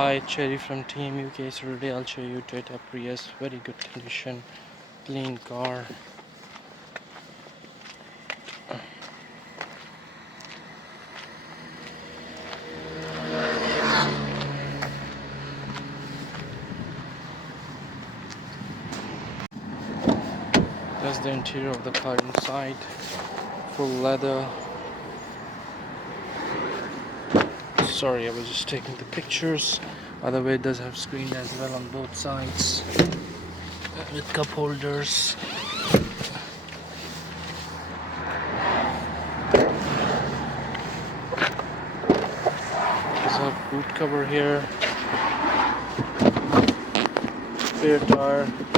Hi, Cherry from Team UK. So today I'll show you Toyota Prius, very good condition, clean car. That's the interior of the car inside, full leather. Sorry, I was just taking the pictures. By the way, it does have screen as well on both sides with cup holders. There's a boot cover here, spare tire.